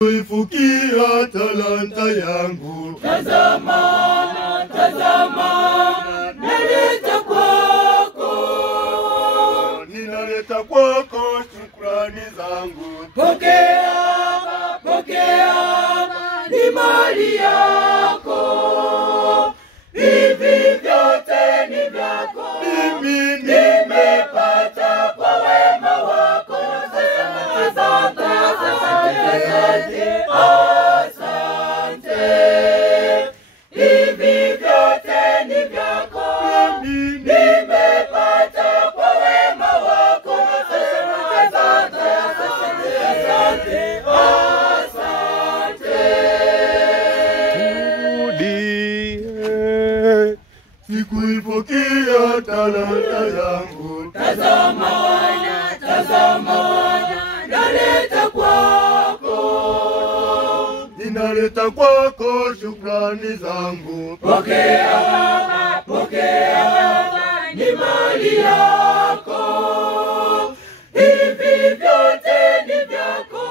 Kuifukia talanta yangu, tazama, tazama, naleta kwako, ninaleta kwako shukrani zangu. Pokea, pokea, ni mali yako, hivi vyote ni vyako, Mimi nimepata kwa wema wako. Asante, asante, hivi vyote ni vyako, nimepata kwa wema wako. Asante, asante, asante. Rudie, sikuifukia talanta yangu. Tazama, tazama, naleta kwako, Ninaleta kwako shukrani zangu. pokea, pokea, ni mali yako, hivi vyote ni vyako,